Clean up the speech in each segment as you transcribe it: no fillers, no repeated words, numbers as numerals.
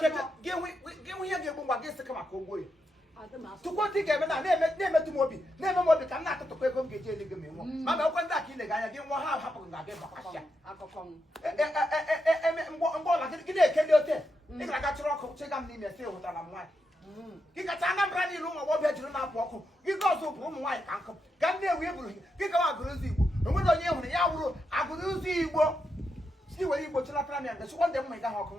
Get we here get one against the Kamako. To what thing ever name to Moby, never more become not to pay get me. Mamma, when that kill the guy again, what happened again? I got to rock, check on me and say what I'm like. You got a brand new room of what you not walk. You go to room white uncle. Come there, we will pick out Gruzi. And when I am the hour, I will lose you. See what you put to Latin and that's one day make a hawk.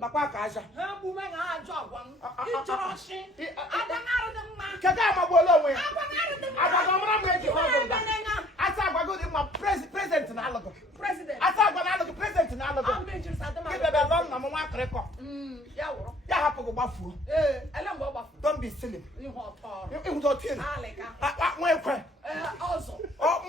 Papa Kaja. I job one. Kadama Bolo. I thought I go to my president and Alago. President. I thought I go to president and Alago. Give a long number one record. Yeah, have to go bafu. Don't be silly. You don't kill. Also. Oh,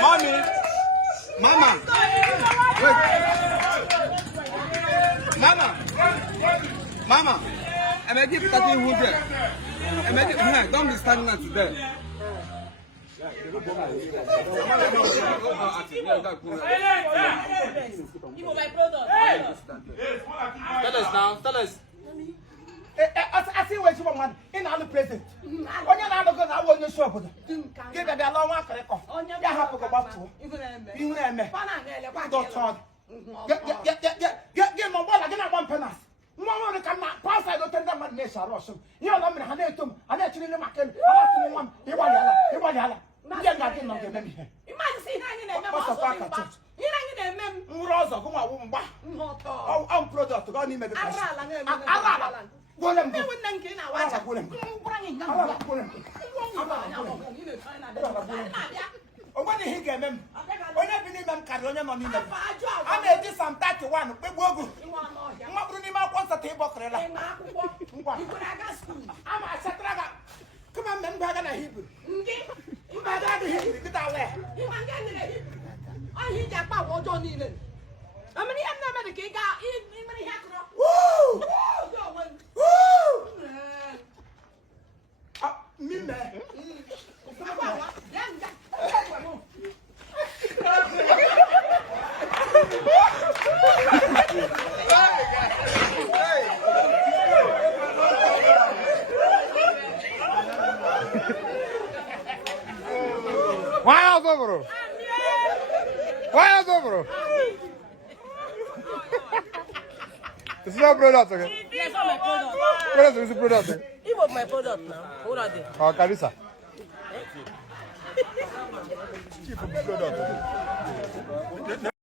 Mommy, Mama, Mama, I make it 1300. I make it. Don't be standing at there. Imo, my product. Tell us now. Tell us. I see what you want in all the present. When you're not going to want your shop, give a long one. You have to go back to you. Don't talk. Get my ball again at 1 penny. Mama can not pass. I don't tell them what nation Russian. You know, I'm Hanetum. I actually never can. I want you. You want Yala. Imagine seeing hanging a member. You're hanging a member. Rosa, whom I won't buy. I'm product to go in the go them go. When he came in, when I believe I'm carrying on him, I made this some 31. Big Wogu. Not running out once a table. I'm a Satraga. Come on, men, back and a Hebrew. You might have to hit it out there. You might get it. I hit that power, what don't need it. I mean, I'm not a cake out in many hackers. Woo! Woo! Me, man. Why else over? Why else over? It's not product, okay? Yes, my product. What is the product? Imo, my product now. What are they? Oh, Carissa. Chief product.